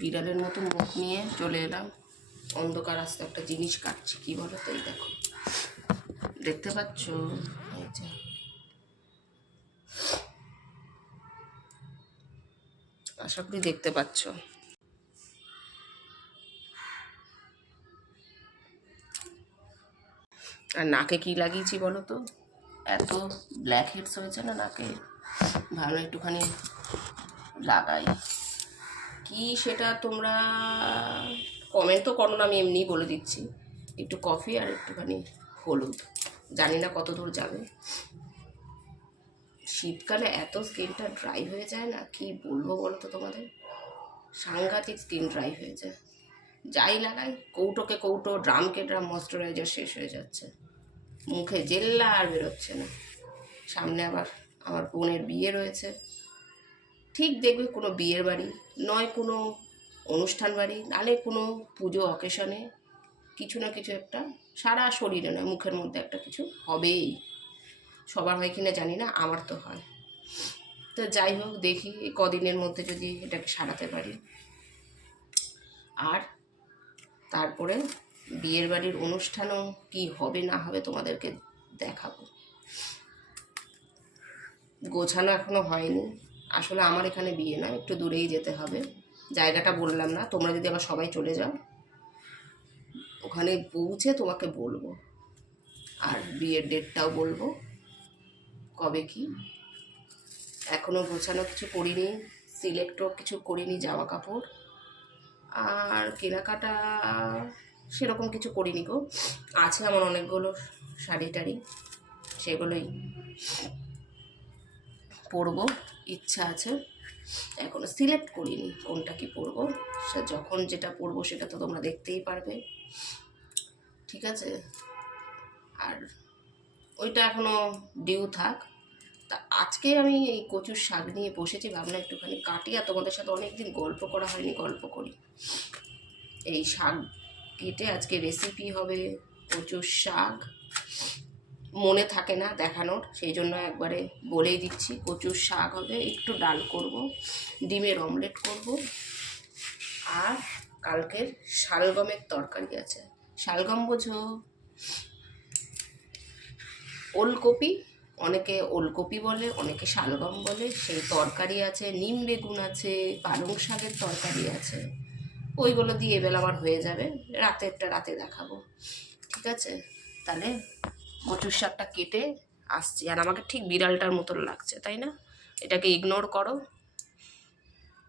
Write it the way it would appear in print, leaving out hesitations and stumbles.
বিড়ালের মতো মুখ নিয়ে চলে এলাম অন্ধকার রাস্তায় একটা জিনিস কাটছি। কি বলো তো, এই দেখো, দেখতে পাচ্ছ? আশা করি দেখতে পাচ্ছ। আর নাকে কি লাগিয়েছি বলো তো? এত ব্ল্যাক হেডস হয়েছে না নাকে, ভালো একটুখানি লাগাই। কি সেটা তোমরা কমেন্ট তো করো না, আমি এমনিই বলে দিচ্ছি। একটু কফি আর একটুখানি হলুদ, জানি না কত দূর যাবে। শীতকালে এত স্কিনটা ড্রাই হয়ে যায় না, কি বলবো বলো তো তোমাদের, সাংঘাতিক স্কিন ড্রাই হয়ে যায়। যাই লাগাই, কৌটোকে কৌটো, ড্রামকে ড্রাম ময়শ্চারাইজার শেষ হয়ে যাচ্ছে, মুখে জেল্লা আর বেরোচ্ছে না। সামনে আবার আমার বোনের বিয়ে রয়েছে, ঠিক দেখবে কোনো বিয়ের বাড়ি নয়, কোনো অনুষ্ঠান বাড়ি, নালে কোনো পুজো অকেশনে কিছু না কিছু একটা, সারা শরীরে নয় মুখের মধ্যে একটা কিছু হবেই। সবার হয় কিনা জানি না, আমার তো হয়। তো যাই হোক, দেখি এই কদিনের মধ্যে যদি এটাকে সারাতে পারি। আর তারপরে বিয়ের বাড়ির অনুষ্ঠানও কি হবে না হবে তোমাদেরকে দেখাবো। গোছানো এখনো হয়নি, আসলে আমার এখানে বিয়ে না, একটু দূরেই যেতে হবে। জায়গাটা বললাম না, তোমরা যদি আবার সবাই চলে যাও, ওখানে পৌঁছে তোমাকে বলবো। আর বিয়ের ডেটটাও বলবো কবে কি। এখনও গোছানো কিছু করিনি, সিলেক্টও কিছু করিনি জামা কাপড়, আর কেনাকাটা সেরকম কিছু করিনি গো। আছে আমার অনেকগুলো শাড়ি টাড়ি, সেগুলোই পরবো, ইচ্ছা আছে। এখনো সিলেক্ট করিনি কোনটা কি পরবো, সে যখন যেটা পরবো সেটা তো তোমরা দেখতেই পারবে, ঠিক আছে? আর ওইটা এখনো ডিউ থাক। তা আজকে আমি এই কচুর শাক নিয়ে বসেছি, ভাবলাম একটুখানি কাটি, আর তোমাদের সাথে অনেকদিন গল্প করা হয়নি, গল্প করি। এই শাক কেটে আজকে রেসিপি হবে কচুর শাক, মনে থাকে না দেখানোর, সেই জন্য একবারে বলেই দিচ্ছি। কচুর শাক হবে, একটু ডাল করব, ডিমের অমলেট করব, আর কালকের শালগমের তরকারি আছে। শালগম বোঝো? ওলকপি, অনেকে ওলকপি বলে, অনেকে শালগম বলে। সেই তরকারি আছে, নিম বেগুন আছে, পালং শাকের তরকারি আছে। ওইগুলো দিয়ে এবেলা আমার হয়ে যাবে, রাতেরটা রাতে দেখাবো, ঠিক আছে? তাহলে কচুর শাকটা কেটে আসছি। আর আমাকে ঠিক বিড়ালটার মতন লাগছে, তাই না? এটাকে ইগনোর করো।